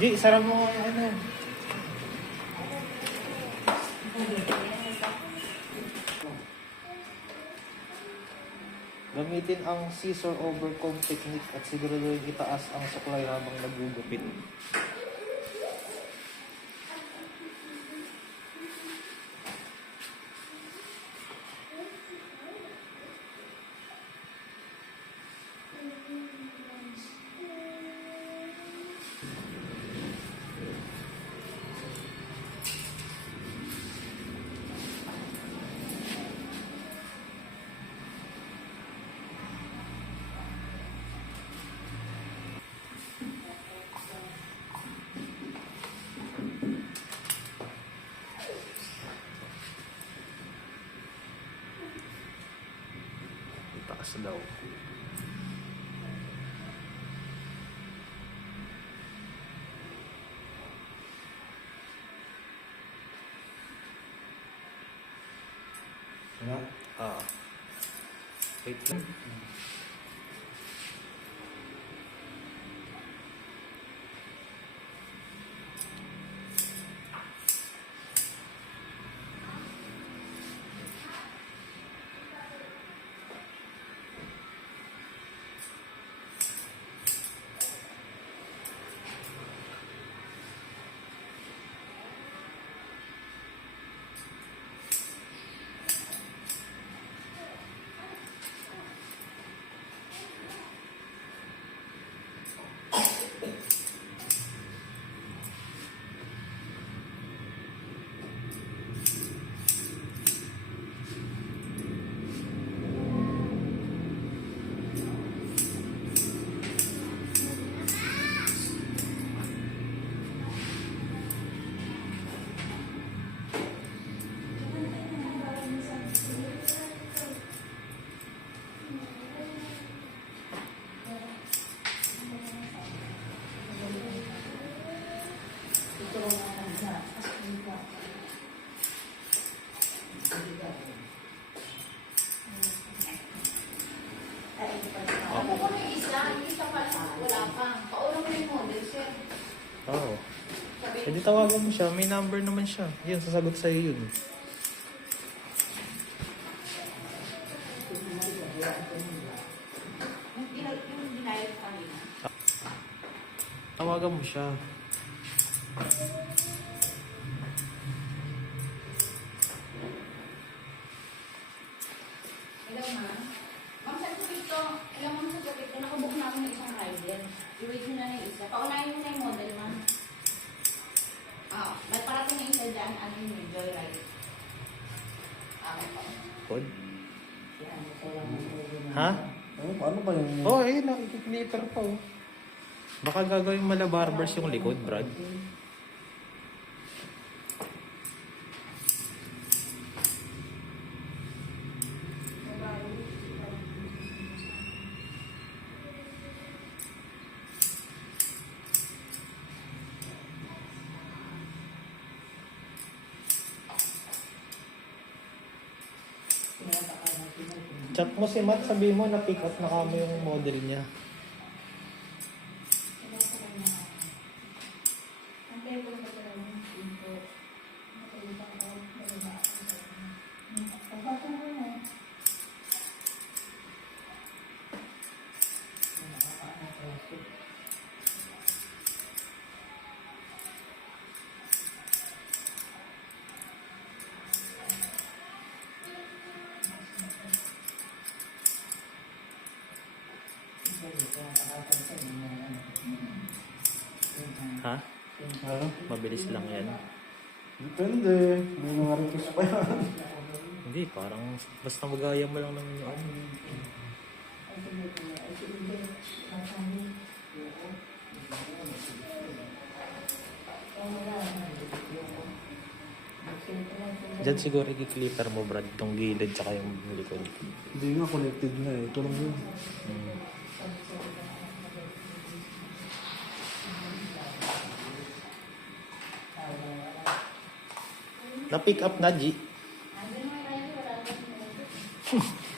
Di, sarap mo ano. Gamitin ang scissor over comb technique at siguraduhin itaas ang suklay habang nagugupit. Itaas daw. Ano? Wait lang. Ako ko may isa pa wala pa. Paulong mo yung model, sir. Oo. Eh di tawagan mo siya, may number naman siya. Yun, sasagot sa'yo yun. Yung dinayot kanina. Tawagan mo siya. Hello, ma'am. Ma'am, sa tubig to. Alam mo sa tubig to, nakabook na ako ng isang rider. I-wait mo na ng isa. Paunahin mo na yung model, ma'am. May parating na isa dyan. Ano yung joyride? Okay po. Pod? Ha? Ano ba yung... Oh, eh, nakikiklitter pa oh. Baka gagawin malabarbers yung likod, Brad. Chat mo si Matt, sabi mo na pick up na kamo yung model niya. Ha? Ano? Mabilis lang yan. Depende. May mga request pa yan. Hindi, parang basta magaya mo lang ng ano. Diyan siguro i-clipper mo, Brad, itong gilid tsaka yung likod. Hindi nga connected na eh. Ito lang yun. Na-pick up na, G.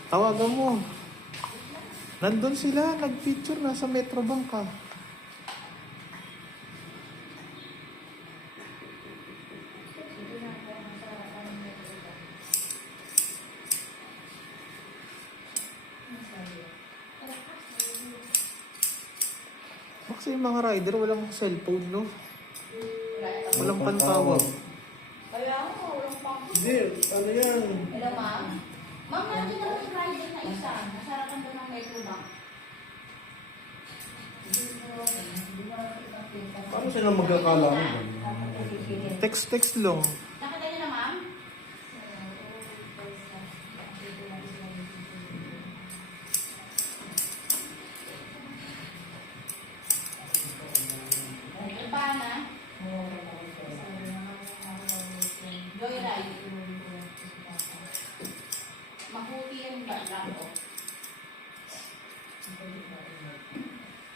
Tawagan mo. Nandun sila, nag-picture, nasa Metrobank ka. Kasi yung mga rider, walang cellphone, no? Wala. Walang pantawag. Kaya ako, walang pang. Hindi, ano yan? Hello, ma'am? Ma'am, nandiyan na yung rider na isa. Nasarapan doon ng metro bank. Paano sila magkakala mo? Text lang. Nakita niyo na, ma'am? Urbana. Joyride. Makuti yung drop off.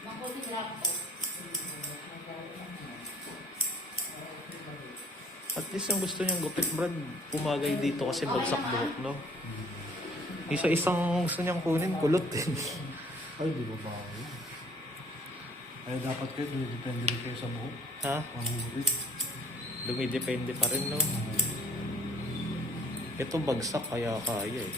Makuti drop off. At least yung gusto niyang gupit, Brad, pumagay dito kasi bagsak buhok, no? Isa-isang gusto niyang kunin, kulot din. Ay, di ba ba? Ay, dapat kayo, depende rin kayo sa buhok. Ha? Pangulit. Dumidepende pa rin, no? Ito bagsak, kaya kaya eh.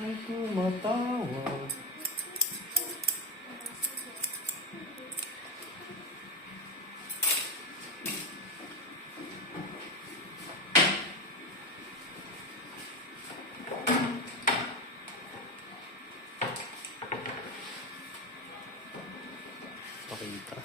Ay, tumatawag. Pakita.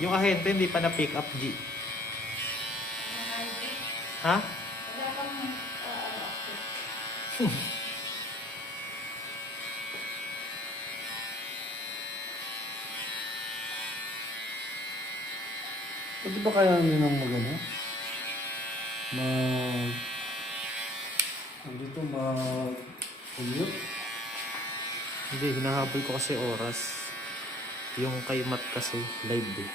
Yung ahente hindi pa na-pick up, G. Ha? Wala kang Pwede ba kaya nyo nang magano? Mag... Andito, mag-commute? Hindi, hinahabol ko kasi oras. Yung kay Matt kasi, live eh.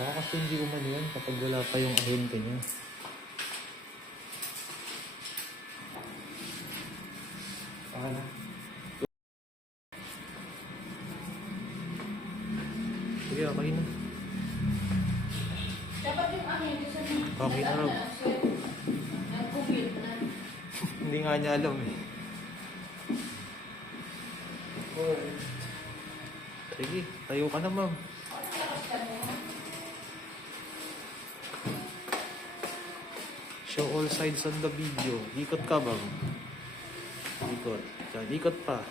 Baka kasi hindi umano yan kapag wala pa yung ahente niya. na. Sige, okay na. Dapat yung ano, yung isa Bakit na raw? nag-commute na. Hindi nga niya alam eh. Sige, tayo ka na ma'am. Show all sides on the video. Ikot ka bang? Ikot. Diyan, ikot pa.